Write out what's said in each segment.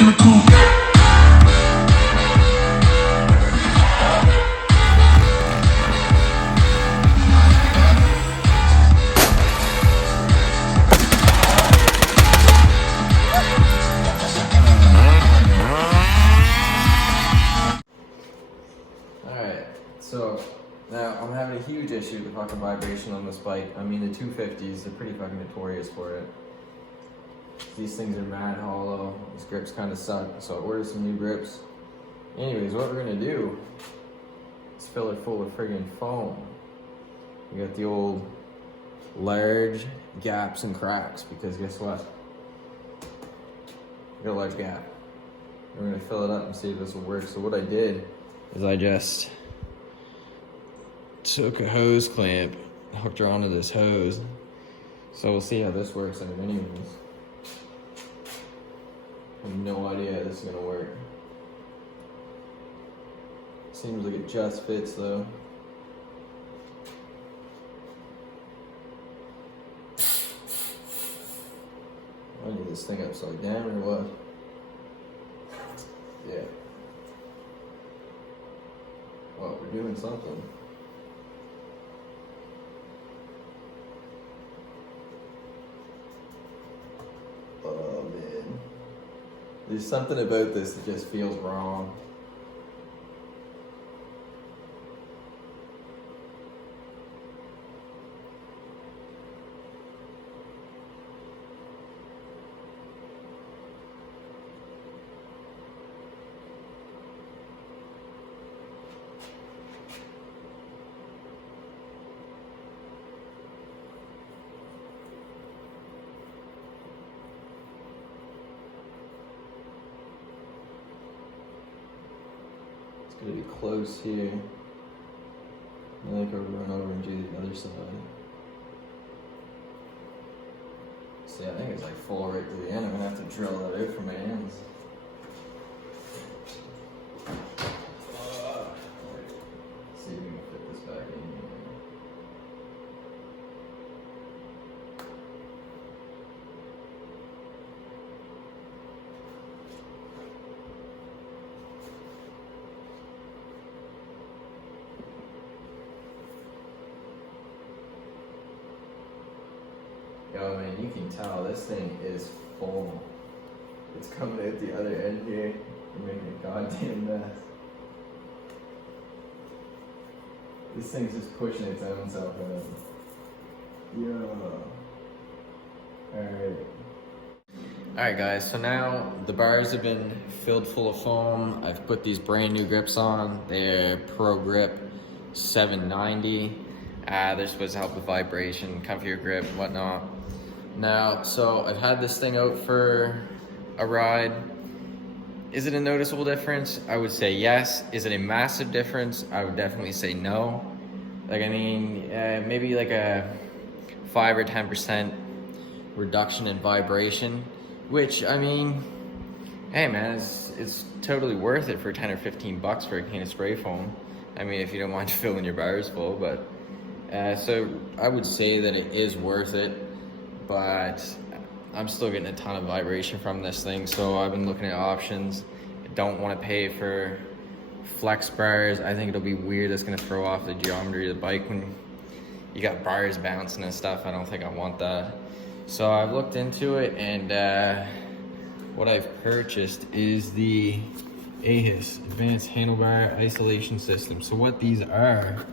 So now I'm having a huge issue with the fucking vibration on this bike. I mean, the 250s, they're pretty fucking notorious for it. These things are mad hollow. These grips kind of suck, so I ordered some new grips. Anyways, what we're gonna do is fill it full of friggin' foam. We got the old large gaps and cracks, because guess what? We got a large gap. We're gonna fill it up and see if this will work. So what I did is I just took a hose clamp, hooked her onto this hose. So we'll see how this works in a minute. I have no idea how this is gonna work. Seems like it just fits though. I need this thing upside down or what? Yeah. Well, we're doing something. Oh man. There's something about this that just feels wrong. Gonna be close here. I think I'll run over and do the other side. See, I think it's like full right to the end. I'm gonna have to drill that out from my hands. See if we can fit this back in here. Yo, man, you can tell this thing is full. It's coming out the other end here. You're making a goddamn mess. This thing's just pushing its own self out. Yo. Alright guys, so now the bars have been filled full of foam. I've put these brand new grips on. They're ProGrip 790. They're supposed to help with vibration, comfier grip, whatnot. Now, so I've had this thing out for a ride. Is it a noticeable difference? I would say yes. Is it a massive difference? I would definitely say no. Like, I mean, maybe like a 5 or 10% reduction in vibration, which, I mean, hey man, it's totally worth it for 10 or 15 bucks for a can of spray foam. I mean, if you don't mind filling your bars full, but so I would say that it is worth it, but I'm still getting a ton of vibration from this thing, so I've been looking at options. I don't want to pay for flex bars. I think it'll be weird. It's going to throw off the geometry of the bike when you got bars bouncing and stuff. I don't think I want that. So I've looked into it, and what I've purchased is the AHIS, Advanced Handlebar Isolation System. So what these are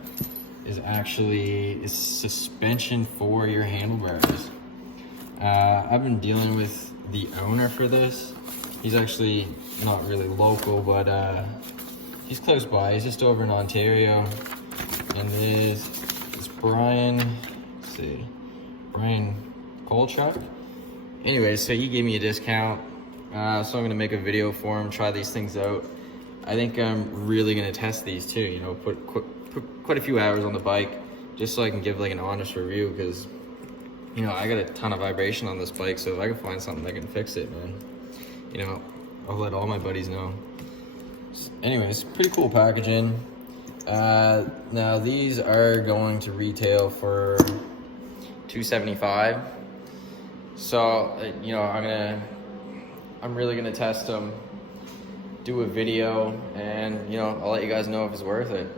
is actually suspension for your handlebars. I've been dealing with the owner for this. He's actually not really local, but he's close by. He's just over in Ontario. And it's Brian, let's see, Brian Kolchuk. Anyway, so he gave me a discount. So I'm gonna make a video for him, try these things out. I think I'm really gonna test these too, you know, put quite a few hours on the bike just so I can give like an honest review, because you know, I got a ton of vibration on this bike, so if I can find something that can fix it, man, you know, I'll let all my buddies know. Anyways, pretty cool packaging. Now these are going to retail for $275. So, you know, I'm gonna I'm really gonna test them, do a video, and you know, I'll let you guys know if it's worth it.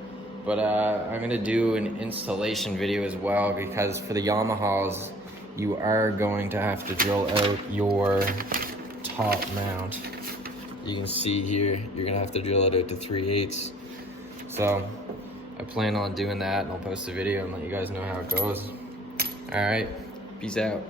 But I'm gonna do an installation video as well, because for the Yamahas, you are going to have to drill out your top mount. You can see here, you're gonna have to drill it out to 3/8. So I plan on doing that, and I'll post a video and let you guys know how it goes. All right, peace out.